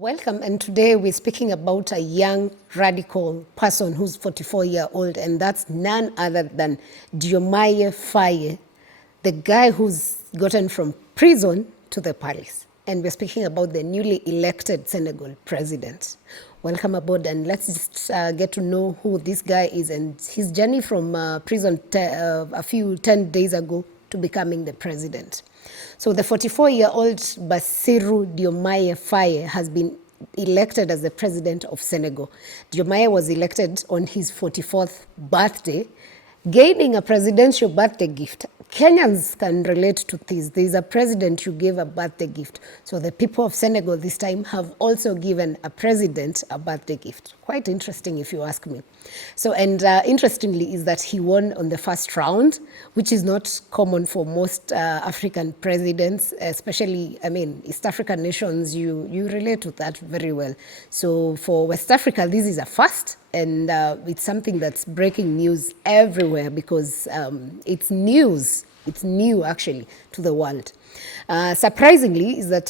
Welcome, and today we're speaking about a young radical person who's 44-year-old, and that's none other than Diomaye Faye, the guy who's gotten from prison to the palace. And we're speaking about the newly elected Senegal president. Welcome aboard, and let's just get to know who this guy is and his journey from prison 10 days ago to becoming the president. So the 44-year-old Bassirou Diomaye Faye has been elected as the president of Senegal. Diomaye was elected on his 44th birthday, gaining a presidential birthday gift. Kenyans can relate to this. There's a president who gave a birthday gift. So the people of Senegal this time have also given a president a birthday gift. Quite interesting if you ask me. So, and interestingly is that he won on the first round, which is not common for most African presidents, especially, East African nations, you relate to that very well. So for West Africa, this is a first, and it's something that's breaking news everywhere because it's news. It's new, actually, to the world. Surprisingly, is that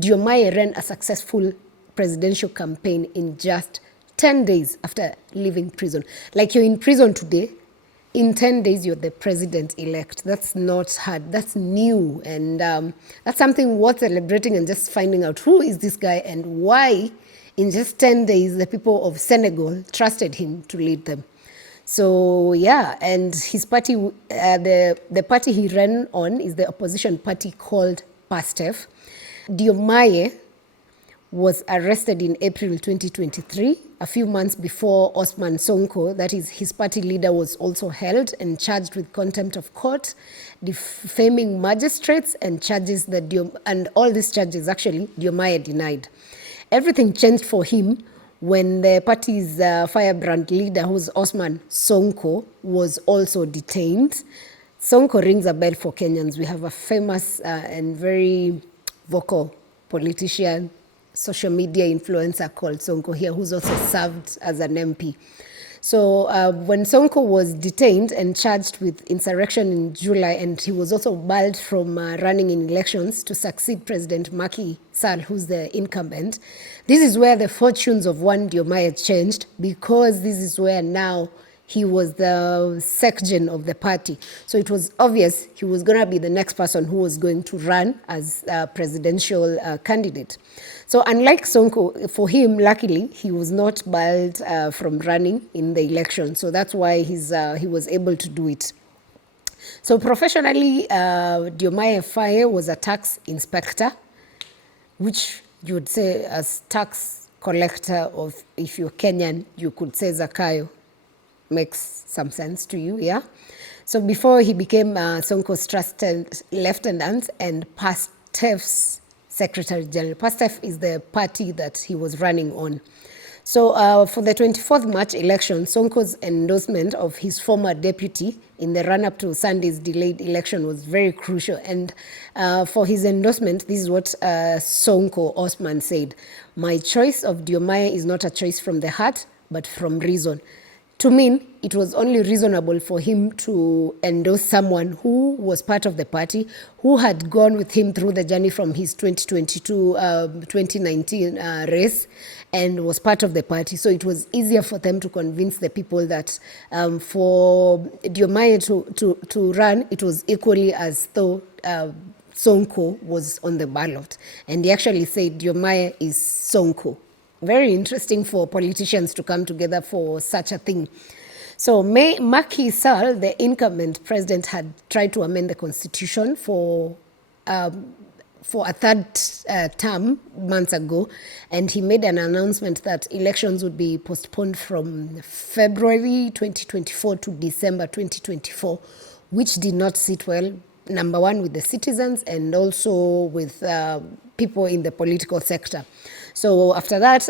Diomaye ran a successful presidential campaign in just 10 days after leaving prison. Like, you're in prison today, in 10 days you're the president-elect. That's not hard, that's new, and that's something worth celebrating and just finding out who is this guy and why in just 10 days the people of Senegal trusted him to lead them. So yeah, and his party, the party he ran on is the opposition party called PASTEF. Diomaye was arrested in April 2023, a few months before Ousmane Sonko, that is his party leader, was also held and charged with contempt of court, defaming magistrates, and charges that and all these charges actually Diomaye denied. Everything changed for him when the party's firebrand leader, who's Ousmane Sonko, was also detained. Sonko rings a bell for Kenyans. We have a famous and very vocal politician, social media influencer called Sonko here, who's also served as an MP. So when Sonko was detained and charged with insurrection in July, and he was also barred from running in elections to succeed President Macky Sall, who's the incumbent, this is where the fortunes of one Diomaye changed, because this is where now he was the secgen of the party. So it was obvious he was going to be the next person who was going to run as a presidential candidate. So unlike Sonko, for him, luckily, he was not barred from running in the election. So that's why he was able to do it. So professionally, Diomaye Faye was a tax inspector, which you would say as tax collector of, if you're Kenyan, you could say Zakayo. Makes some sense to you, yeah? So before he became Sonko's trusted lieutenant and PASTEF's Secretary General. PASTEF is the party that he was running on. So for the 24th March election, Sonko's endorsement of his former deputy in the run-up to Sunday's delayed election was very crucial. And for his endorsement, this is what Sonko Osman said: "My choice of Diomaye is not a choice from the heart, but from reason. To me, it was only reasonable for him to endorse someone who was part of the party, who had gone with him through the journey from his 2019 race and was part of the party. So it was easier for them to convince the people that for Diomaye to run, it was equally as though Sonko was on the ballot. And he actually said Diomaye is Sonko. Very interesting for politicians to come together for such a thing. So Macky Sall, the incumbent president, had tried to amend the constitution for a third term months ago, and he made an announcement that elections would be postponed from February 2024 to December 2024, which did not sit well, number one, with the citizens and also with people in the political sector. So after that,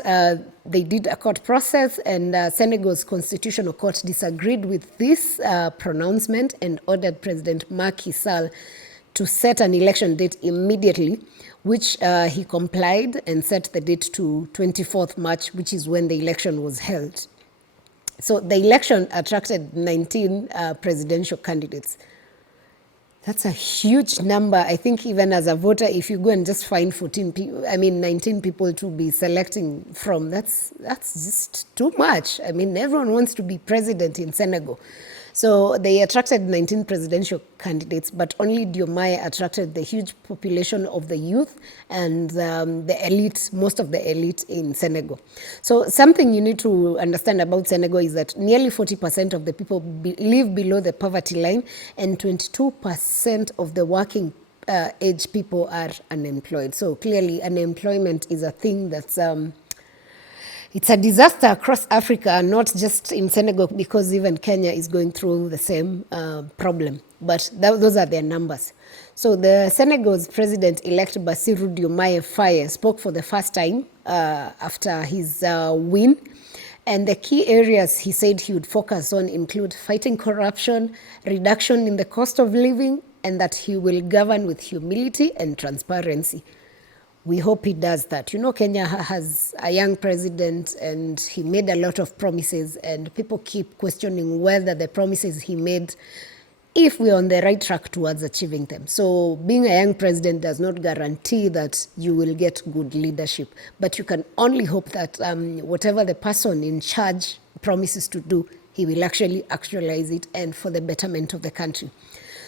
they did a court process, and Senegal's constitutional court disagreed with this pronouncement and ordered President Macky Sall to set an election date immediately, which he complied and set the date to 24th March, which is when the election was held. So the election attracted 19 presidential candidates. That's a huge number. I think even as a voter, if you go and just find 14 people, 19 people to be selecting from, that's just too much. I mean, everyone wants to be president in Senegal. So they attracted 19 presidential candidates, but only Diomaye attracted the huge population of the youth and the elite, most of the elite in Senegal. So something you need to understand about Senegal is that nearly 40% of the people live below the poverty line, and 22% of the working age people are unemployed. So clearly unemployment is a thing that's it's a disaster across Africa, not just in Senegal, because even Kenya is going through the same problem. But those are their numbers. So the Senegal's president-elect Bassirou Diomaye Faye spoke for the first time after his win. And the key areas he said he would focus on include fighting corruption, reduction in the cost of living, and that he will govern with humility and transparency. We hope he does that. You know, Kenya has a young president and he made a lot of promises, and people keep questioning whether the promises he made, if we're on the right track towards achieving them. So being a young president does not guarantee that you will get good leadership, but you can only hope that whatever the person in charge promises to do, he will actually actualize it, and for the betterment of the country.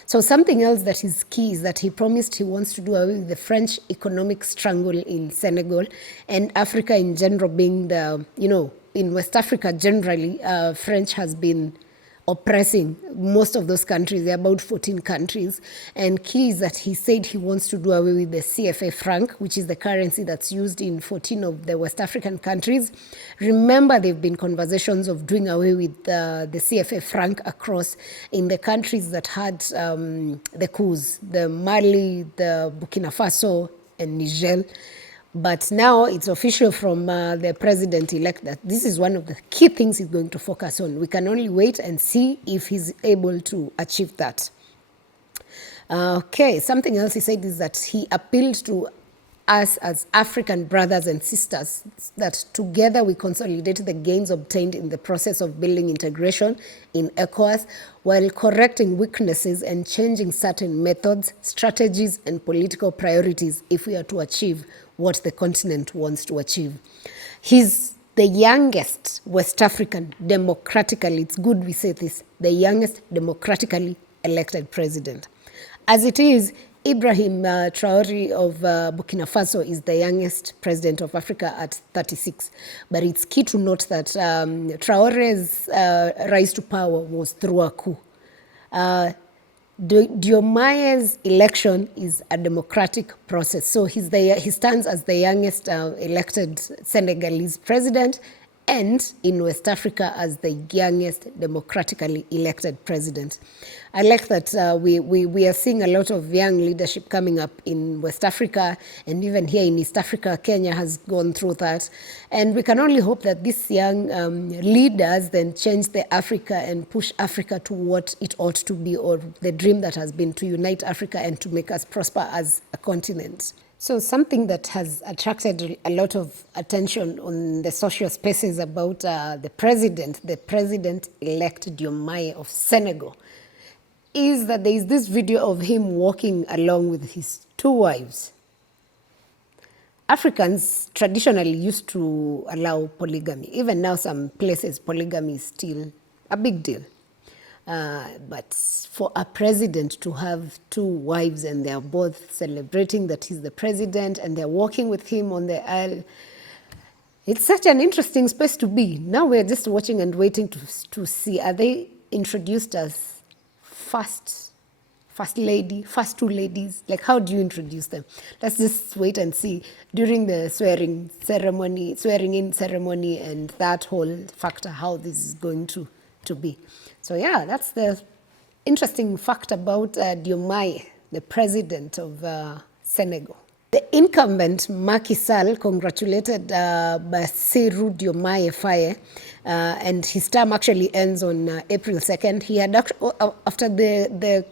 So something else that is key is that he promised he wants to do away with the French economic strangle in Senegal and Africa in general, being the, you know, in West Africa generally, French has been oppressing most of those countries. There are about 14 countries. And key is that he said he wants to do away with the CFA franc, which is the currency that's used in 14 of the West African countries. Remember, there have been conversations of doing away with the CFA franc across in the countries that had the coups, the Mali, the Burkina Faso, and Niger. But now it's official from the president-elect that this is one of the key things he's going to focus on. We can only wait and see if he's able to achieve that. Okay, something else he said is that he appealed to us as African brothers and sisters, that together we consolidate the gains obtained in the process of building integration in ECOWAS, while correcting weaknesses and changing certain methods, strategies, and political priorities if we are to achieve what the continent wants to achieve. He's the youngest West African, democratically, it's good we say this, the youngest democratically elected president. As it is, Ibrahim Traore of Burkina Faso is the youngest president of Africa at 36. But it's key to note that Traore's rise to power was through a coup. Diomaye's election is a democratic process. So he stands as the youngest elected Senegalese president, and in West Africa as the youngest democratically elected president. I like that we are seeing a lot of young leadership coming up in West Africa, and even here in East Africa, Kenya has gone through that. And we can only hope that these young leaders then change the Africa and push Africa to what it ought to be, or the dream that has been to unite Africa and to make us prosper as a continent. So something that has attracted a lot of attention on the social spaces about the president-elect Diomaye of Senegal, is that there is this video of him walking along with his two wives. Africans traditionally used to allow polygamy. Even now, some places, polygamy is still a big deal. But for a president to have two wives and they're both celebrating that he's the president and they're walking with him on the aisle, it's such an interesting space to be. Now we're just watching and waiting to see, are they introduced as first lady, first two ladies? Like, how do you introduce them? Let's just wait and see during the swearing in ceremony and that whole factor, how this is going to be. So yeah, that's the interesting fact about Diomaye, the president of Senegal. The incumbent Macky Sall congratulated Bassirou Diomaye Faye, and his term actually ends on April 2nd. He had, after the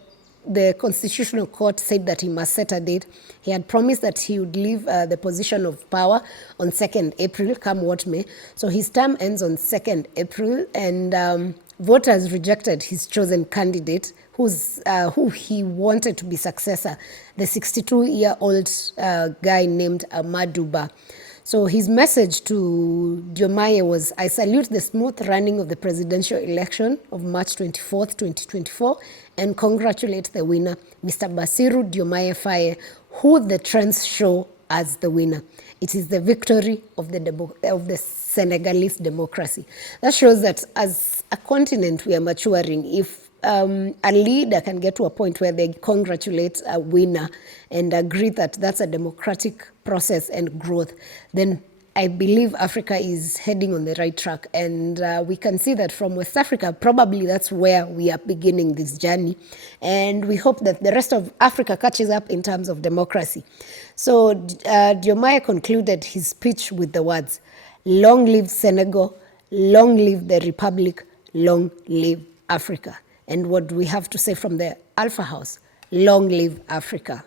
Constitutional Court said that he must set a date, he had promised that he would leave the position of power on 2nd April, come what may. So his term ends on 2nd April, and voters rejected his chosen candidate, who he wanted to be successor, the 62-year-old guy named Amadouba. So his message to Diomaye was, I salute the smooth running of the presidential election of March 24th, 2024, and congratulate the winner, Mr. Bassirou Diomaye Faye, who the trends show as the winner. It is the victory of the Senegalese democracy. That shows that as a continent we are maturing. If a leader can get to a point where they congratulate a winner and agree that that's a democratic process and growth, then I believe Africa is heading on the right track. And we can see that from West Africa, probably that's where we are beginning this journey. And we hope that the rest of Africa catches up in terms of democracy. So Diomaye concluded his speech with the words, long live Senegal, long live the Republic, long live Africa. And what do we have to say from the Alpha House? Long live Africa.